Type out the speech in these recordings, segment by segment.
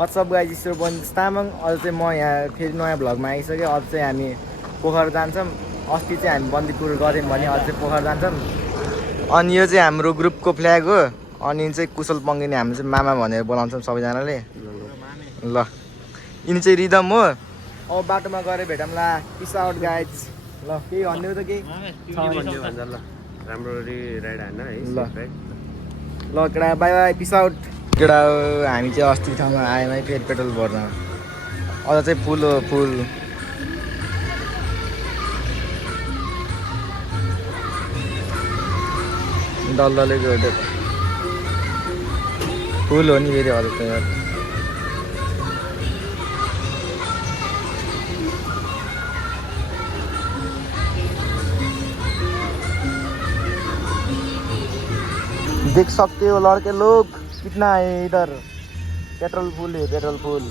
What's up guys ईश्वर बन्दिस तामाङ। अझ चाहिँ म यहाँ फेरि नयाँ भ्लगमा आइसकेँ। अझ चाहिँ हामी पोखरा जान्छौँ। अस्ति चाहिँ हामी बन्दीपुर गऱ्यौँ भने अझ चाहिँ पोखरा जान्छौँ। अनि यो चाहिँ हाम्रो ग्रुपको फ्ल्याग हो। अनि चाहिँ कुशल पङ्गिनी हामी चाहिँ मामा भनेर बोलाउँछौँ सबैजनाले। ल यिनी चाहिँ रिदम हो। अब बाटोमा गएर भेटौँला। Piece out guys. ल केही भन्ने त केही ल राम्ररी राइड हान्न है। ल केटा बाई बाई पिस आउट। केटा हामी चाहिँ अस्ति ठाउँमा आएँ है फेरि पेट्रोल भर्न। अझ चाहिँ फुल हो फुल। डल्लै गयो फुल हो नि फेरि अझ त यार। देख सकते हो लड़के लोग कितना है इधर। पेट्रोल फुल है पेट्रोल फुल।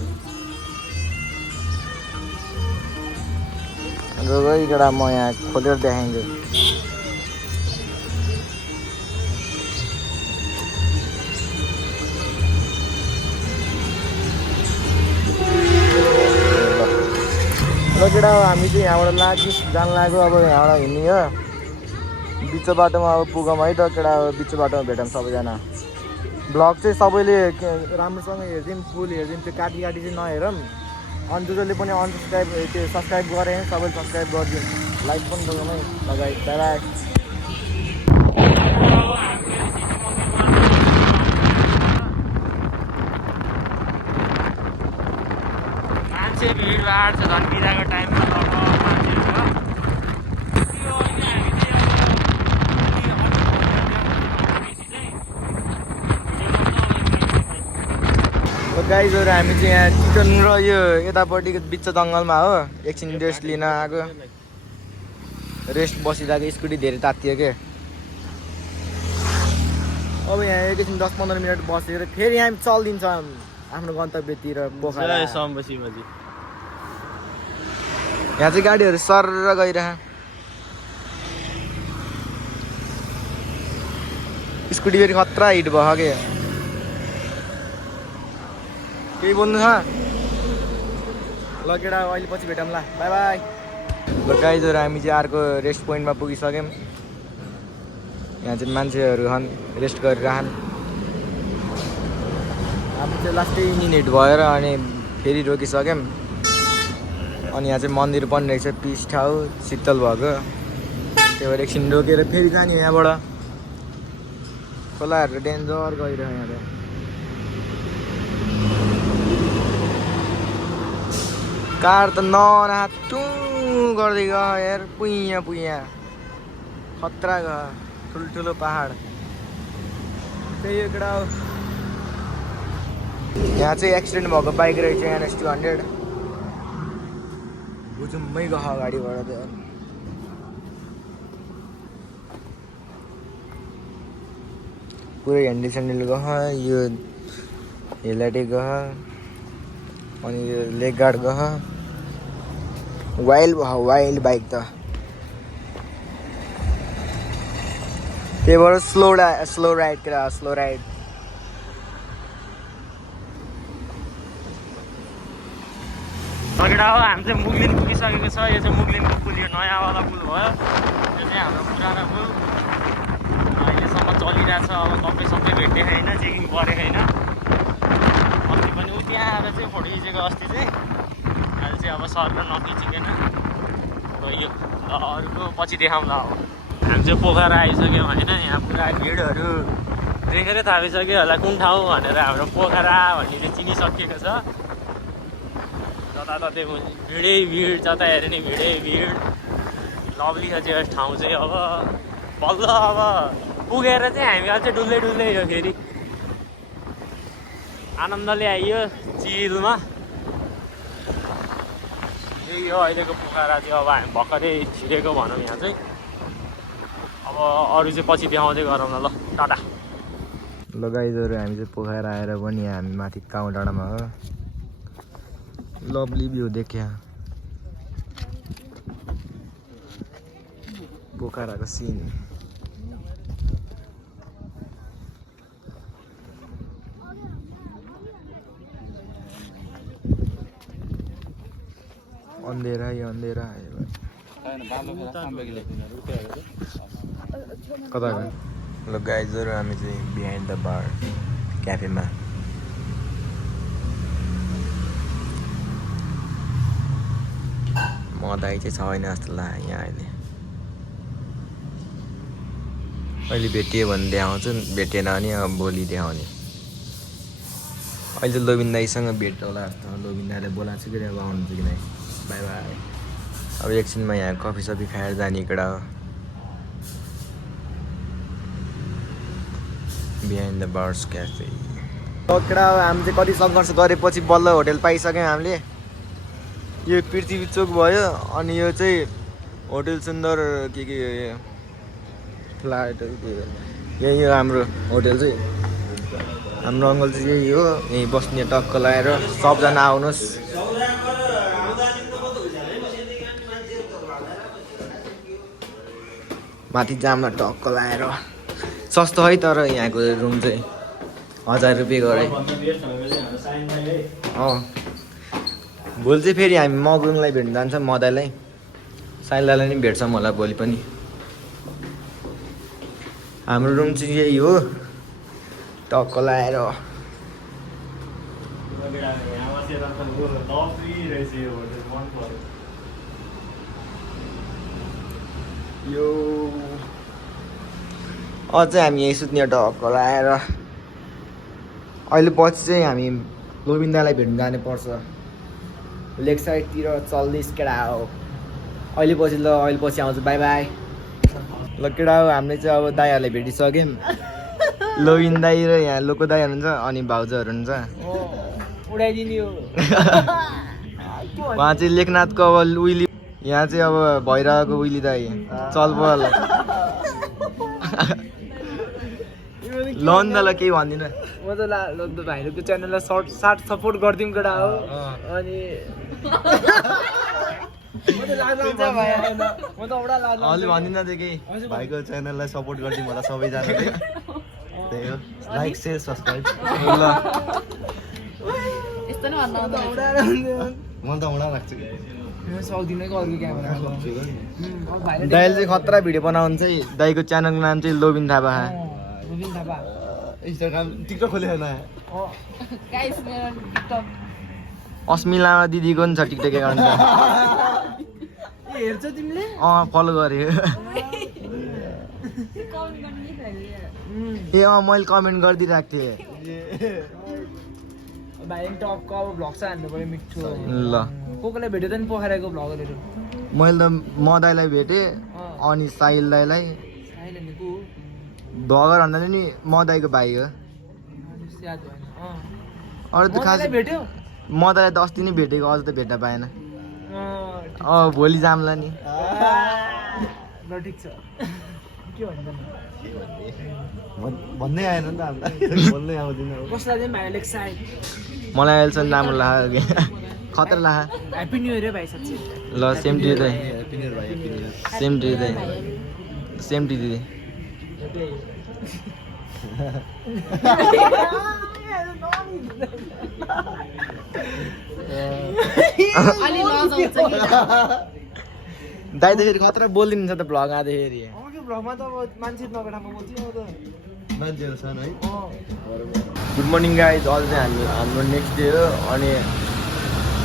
केटा म यहाँ खोलेर देखाइदिन्छु। ल केटा हामी चाहिँ यहाँबाट जान लाग्यो। अब यहाँबाट हिँड्ने हो। बिच बाटोमा अब पुगौँ है त केटा। बिच बाटोमा भेटौँ सबैजना। भ्लग चाहिँ सबैले राम्रोसँग हेरिदिउँ फुल हेरिदिउँ। त्यो काटी काटी चाहिँ नहेरौँ। अनि जसले पनि अनसब्सक्राइब त्यो सब्सक्राइब गरे सबैले सब्सक्राइब गरिदिउँ। लाइक पनि गरौँ है लगाइ बाई बाई। मान्छे भिडभाड छ झन् बिदाको टाइममा गाइजहरू हामी चाहिँ यहाँ चिकन र यो यतापट्टिको बिच जङ्गलमा हो। एकछिन रेस्ट लिन आएको। रेस्ट बसिरहेको स्कुटी धेरै तातियो के। अब यहाँ एकैछिन 10-15 मिनट बसेर फेरि हामी चलिदिन्छौँ आफ्नो गन्तव्यतिर पोखरा। यहाँ चाहिँ गाडीहरू सरर गइरह। स्कुटी फेरि खतरा हिट भयो के। केही बोल्नु छ? ल केटा अहिले पछि भेटौँला बाई बाई। ल गाइजहरू हामी चाहिँ अर्को रेस्ट पोइन्टमा पुगिसक्यौँ। यहाँ चाहिँ मान्छेहरू छन् रेस्ट गरिरहन्। हामी चाहिँ लास्टै मिनेट भएर अनि फेरि रोकिसक्यौँ। अनि यहाँ चाहिँ मन्दिर पनि रहेछ पिस ठाउँ शीतल भएको। त्यही भएर एकछिन रोकेर फेरि जाने हो यहाँबाट। खोलाहरू डेन्जर गइरह्यो यहाँ त। कार त नरातु गर्दै गयो यार। पुइया पुइया खतरा गयो। ठुल्ठुलो पहाड त्यही हो केटा हो। यहाँ चाहिँ एक्सिडेन्ट भएको बाइक रहेछ NS200। बुझुम्मै गयो अगाडिबाट त यार। पुरै ह्यान्डल स्यान्डल गयो। यो हेडलाइटै गयो। अनि यो लेग गार्ड गयो। वाइल्ड भयो वाइल्ड बाइक त। त्यही भएर स्लो राइड केटा स्लो राइड। केटा हो हामी चाहिँ मुगलिन पुगिसकेको छ। यो चाहिँ मुगलिनको पुल यो नयाँवाला पुल भयो। यो चाहिँ हाम्रो पुरानो पुल अहिलेसम्म चलिरहेछ। अब सबै भेट्ने छैन चेकिङ गरेको छैन। अस्ति पनि उ त्यहाँ आएर चाहिँ फोटो खिचेको अस्ति चाहिँ। अहिले चाहिँ अब सर नखिचिकन गयो। ल अरूको पछि देखाउँला। अब हामी चाहिँ पोखरा आइसक्यौँ होइन। यहाँ पुरा भिडहरू देखेरै थाहा भइसक्यो होला कुन ठाउँ भनेर। हाम्रो पोखरा भन्ने चिनिसकिएको छ। जताततै भिडै भिड जता हेऱ्यो नि भिडै भिड। लभली छ चाहिँ यस ठाउँ चाहिँ। अब बल्ल अब पुगेर चाहिँ हामी अझै डुल्दै यो फेरि आनन्दले आइयो चिलमा। यही हो अहिलेको पोखरा चाहिँ। अब हामी भर्खरै छिरेको भनौँ यहाँ चाहिँ। अब अरू चाहिँ पछि देखाउँदै गरौँ न। ल टाटा। ल गाइजहरू हामी चाहिँ पोखरा आएर पनि हामी माथि काउँ डाँडामा हो। लभली भ्यू देख्या पोखराको सिन। अन्धेरा है अन्धेरा है कता गयो ल गाइजहरु हामी चाहिँ बिहाइन्ड द बार क्याफेमा मदाई चाहिँ छैन जस्तो लाग्यो यहाँ अहिले भेटियो भने देखाउँछु भेटेन भने अब भोलि देखाउने अहिले लोबिन दाईसँग भेट होला जस्तो लोबिन दाईले बोलाएको छु कि अब आउनुहुन्छ कि नै बाई बाई अब एकछिनमा यहाँ कफी सफी खाएर जाने केटा हो बिहाइन्ड द बार्स क्याफे केटा हो हामी चाहिँ कति सङ्घर्ष गरेपछि बल्ल होटेल पाइसक्यौँ हामीले यो पृथ्वी चोक भयो अनि यो चाहिँ होटेल सुन्दर के फ्लाइटहरू के यही हो हाम्रो होटेल चाहिँ हाम्रो अङ्कल चाहिँ यही हो यहीँ बस्ने टक्क लगाएर सबजना आउनुहोस् माथि जाममा टक्क लगाएर सस्तो है तर यहाँको रुम चाहिँ 1000 रुपियाँ गरे भोलि चाहिँ फेरि हामी मगरुङलाई भेट्न जान्छौँ मदाईलाई साइलालाई नि भेट्छौँ होला भोलि पनि हाम्रो रुम चाहिँ यही हो टक्क लगाएर यो अझै हामी यहीँ सुत्ने टक्क लगाएर अहिले पछि चाहिँ हामी गोविन्दालाई भेट्न जाने पर्छ लेक साइडतिर चल्दैछ केटा हो अहिले पछि आउँछु बाई बाई ल केटा हो हामीले चाहिँ अब दाईहरूलाई भेटिसक्यौँ लोबिन दाई र यहाँ लोको दाई हुनुहुन्छ अनि भाउजूहरू हुनुहुन्छ उडाइदिने हो उहाँ चाहिँ लेखनाथको अब उइली यहाँ चाहिँ अब भइरहेको उइली दाई चलबल ल नि त ल केही भन्दिनँ म त भाइहरूको च्यानललाई साट सपोर्ट गरिदिउँ केटा हो अनि अलि भन्दिनँ त्यो केही भाइको च्यानललाई सपोर्ट गरिदिउँ होला सबैजना त्यही हो लाइक सेयर सब्सक्राइब ल मलाई त हुँडा लाग्छ दाइले चाहिँ खतरा भिडियो बनाउनु चाहिँ दाइको च्यानलको नाम चाहिँ लोबिन थापा इन्स्टाग्राम टिकटक खोलेको छैन अस्मिलामा दिदीको नि छ टिकटक एकाउन्ट हेर्छ तिमीले फलो गरेँ ए मैले कमेन्ट गरिदिइरहेको थिएँ भाइ टपको अब भ्लग चाहिँ हान्नु पऱ्यो मिठो ल कोले भेट्यो त नि पोखराको भ्लगरहरू मैले त मदाईलाई भेटेँ अनि साहिल दाईलाई भ्लगर भन्दा नि मदाईको भाइ हो अरू त खास भेट्यो मदाईलाई त अस्ति नै भेटेको अझ त भेट्न पाएन भोलि जाम्ला नि ल ठिक छ के भन्नु भन्नै आएन नि त हामीलाई बोल्नै आउँदैन कसलाई चाहिँ भाइ लेख्छ मलाई अहिलेसम्म राम्रो लाग्यो खतरा लाग्यो ह्याप्पी न्यू इयर भाइ साँच्चै ल सेम टु दाइ सेम टु दाइ सेम टु दिदी दाइ त फेरि खतरा बोलिदिन्छ त भ्लग आँदाखेरि भ्लगमा त अब मान्छे नगेटामा बोल्थ्यो त मान्छेहरू छन् है गुड मर्निङ गाइज अझ चाहिँ हाम्रो नेक्स्ट डे हो अनि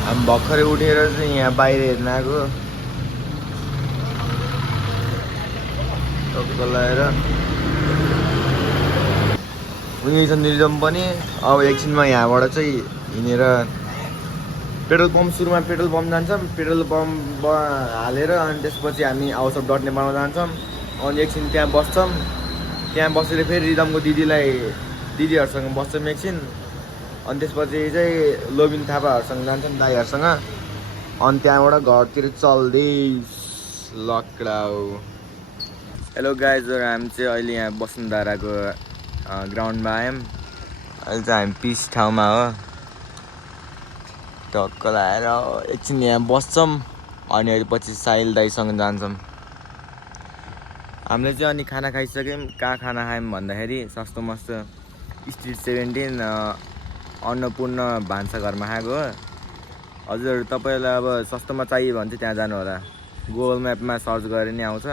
हामी भर्खरै उठेर चाहिँ यहाँ बाहिर हेर्न आएको टक्क लगाएर उनीहरू छ निर्जम पनि अब एकछिनमा यहाँबाट चाहिँ हिँडेर पेट्रोल पम्प सुरुमा पेट्रोल पम्प जान्छौँ पेट्रोल पम्प हालेर अनि त्यसपछि हामी हाउस अफ डट नेपालमा जान्छौँ अनि एकछिन त्यहाँ बस्छौँ त्यहाँ बसेर फेरि रिदमको दिदीहरूसँग बस्छौँ एकछिन अनि त्यसपछि चाहिँ लोबिन थापाहरूसँग जान्छौँ दाईहरूसँग अनि त्यहाँबाट घरतिर चल्दै लक्डा हो हेलो गाइजहरू हामी चाहिँ अहिले यहाँ वसुन्धराको ग्राउन्डमा आयौँ अहिले चाहिँ हामी पिस ठाउँमा हो टक्क लगाएर एकछिन यहाँ बस्छौँ अनि अहिले पछि साहिल दाईसँग जान्छौँ हामीले चाहिँ अनि खाना खाइसक्यौँ कहाँ खाना खायौँ भन्दाखेरि सस्तो मस्तो स्ट्रिट 17 अन्नपूर्ण भान्साघरमा खाएको हो हजुर तपाईँलाई अब सस्तोमा चाहियो भने चाहिँ त्यहाँ जानु होला गुगल म्यापमा सर्च गरेर नि आउँछ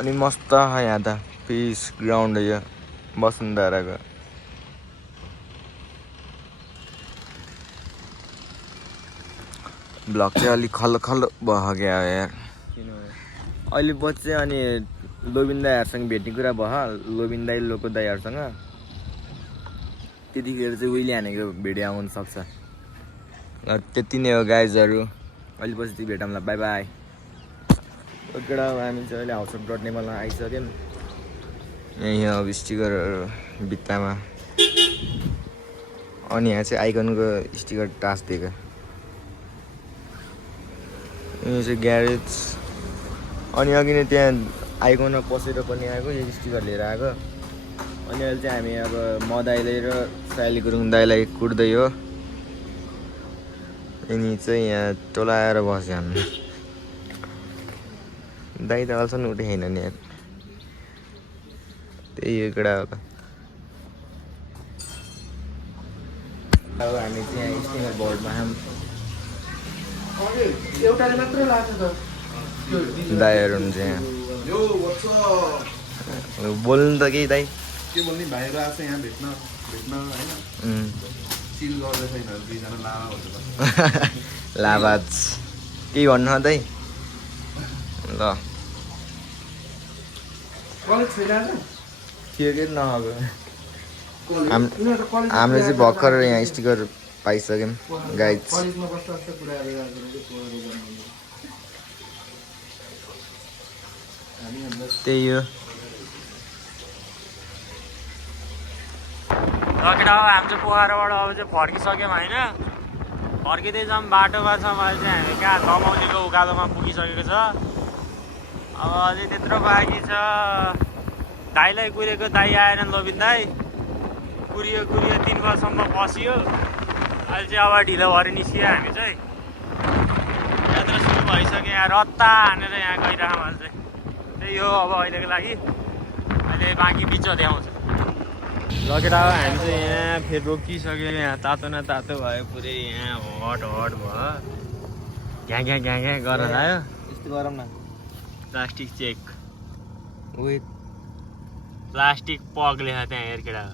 अनि मस्त यहाँ त पिस ग्राउन्ड यो वसुन्धराको ब्लक चाहिँ अलिक खल भयो क्या यार अहिले पछि चाहिँ अनि लोबिन दाईहरूसँग भेट्ने कुरा भयो लोबिन दाई लोको दाईहरूसँग त्यतिखेर चाहिँ उहिले हानेको भिडियो आउनु सक्छ त्यति नै हो गाइजहरू अहिले पछि चाहिँ भेटौँला बाई बाई केटा हामी चाहिँ अहिले हाउस डट नेमलमा आइसक्यौँ यहाँ अब स्टिकरहरू भित्तामा अनि यहाँ चाहिँ आइकनको स्टिकर टाँसिदिएको यो चाहिँ ग्यारेज अनि अघि नै त्यहाँ आइकनमा पसेर पनि आएको यो स्टिकर लिएर आएको अनि अहिले चाहिँ हामी अब म दाइले र साइली गुरुङ दाइलाई कुट्दै हो यिनी चाहिँ यहाँ टोलाएर बस्यो हामी दाइ त अहिलेसम्म उठेन नि यार त्यही हो केटा हो अब हामी चाहिँ यहाँ स्टिकर बोर्डमा एउटाले मात्र लाग्छ त दाइहरू हुन्छ यहाँ बोल्नु त केही दाइ के बोल्ने भाइहरू आएको छ यहाँ भेट्न होइन चिल गर्दैछ यिनीहरू दुईजना लाभा भन्नु लाभाज केही भन्नु दाइ ल कलेज छैन थियो कि नआएको हामीले चाहिँ भर्खर यहाँ स्टिकर पाइसक्यौँ गाइज कलेजमा बस्दा जस्तो कुराहरू त्यही हो केटा हो हामी चाहिँ पोखराबाट अब चाहिँ फर्किसक्यौँ होइन फर्किँदै जाऊँ बाटोमा छ मैले चाहिँ हामी कहाँ दमाउनेको उकालोमा पुगिसकेको छ अब अझै त्यत्रो बाँकी छ दाइलाई कुरेको दाइ आएन लोबिन दाइ कुरियो 3 बजीसम्म बसियो अहिले चाहिँ अब ढिलो भएर निस्कियो हामी चाहिँ यात्रा सुरु भइसक्यो यहाँ रत्ता हानेर यहाँ गइरहेको मैले चाहिँ त्यही हो अब अहिलेको लागि अहिले बाँकी बिच देखाउँछ लगेर अब हामी चाहिँ यहाँ फेरि रोकिसक्यो यहाँ तातो न तातो भयो पुरै यहाँ हट भयो घ्याँ गर्न आयो यस्तो गरौँ न प्लास्टिक चेक विथ प्लास्टिक पग लेख त्यहाँ हेर केटा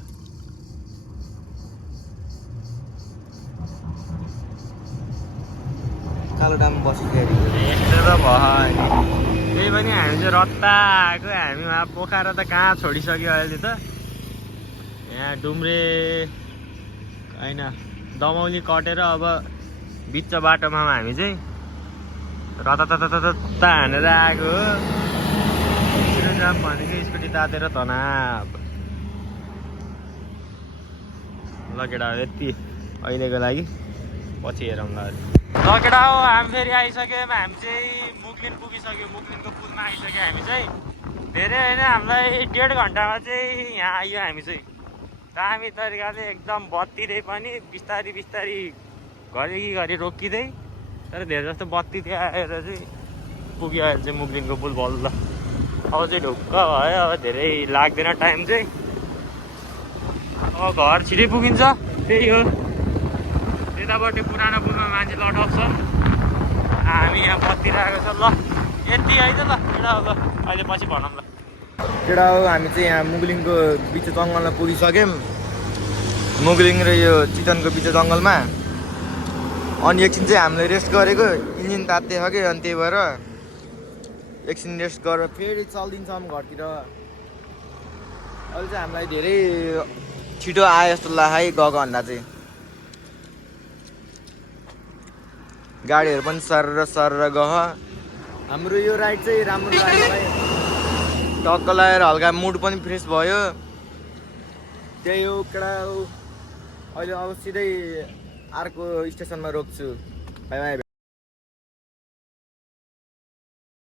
कालो डाम बसिसक्यो यस्तो त भयो त्यही पनि हामी चाहिँ रत्ता आएको हामी वहाँ पोखरा त कहाँ छोडिसक्यो अहिले त यहाँ डुम्रे होइन दमौली कटेर अब बिच बाटोमा हामी चाहिँ रत्ता हानेर आएको हो जाम भनेको स्कुटी तातेर तनाव लगेडा यति अहिलेको लागि पछि हेरौँ ल लगेडा हो हामी फेरि आइसक्यौँ हामी चाहिँ मुगलिन पुगिसक्यौँ मुगलिनको पुलमा आइसक्यौँ हामी चाहिँ धेरै होइन हामीलाई 1.5 घन्टामा चाहिँ यहाँ आइयो हामी चाहिँ दामी तरिकाले एकदम बत्तीले पनि बिस्तारी घरि रोकिँदै तर धेरै जस्तो बत्ती त्यहाँ आएर चाहिँ पुग्यो अहिले चाहिँ मुगलिनको पुल बल्ल अब चाहिँ ढुक्क भयो अब धेरै लाग्दैन टाइम चाहिँ अब घर छिटै पुगिन्छ त्यही हो त्यतापट्टि पुरानो पुलमा मान्छे लटक्छन् हामी यहाँ बत्ती राखेको छ ल यति है त ल केटा हो ल अहिले पछि भनौँ ल केटा हो हामी चाहिँ यहाँ मुगलिङको बिच जङ्गलमा पुगिसक्यौँ मुगलिङ र यो चितवनको बिच जङ्गलमा अनि एकछिन चाहिँ हामीले रेस्ट गरेको इन्जिन तात्दै छ कि अनि त्यही भएर एकछिन रेस्ट गरेर फेरि चल्दिन्छौँ घरतिर अहिले चाहिँ हामीलाई धेरै छिटो आयो जस्तो लाग्यो है गएको भन्दा चाहिँ गाडीहरू पनि सर गयो हाम्रो यो राइड चाहिँ राम्रो लाग्यो भाइ टक्क लगाएर हल्का मुड पनि फ्रेस भयो त्यही हो केटा हो अहिले अब सिधै अर्को स्टेसनमा रोक्छु बाई बाई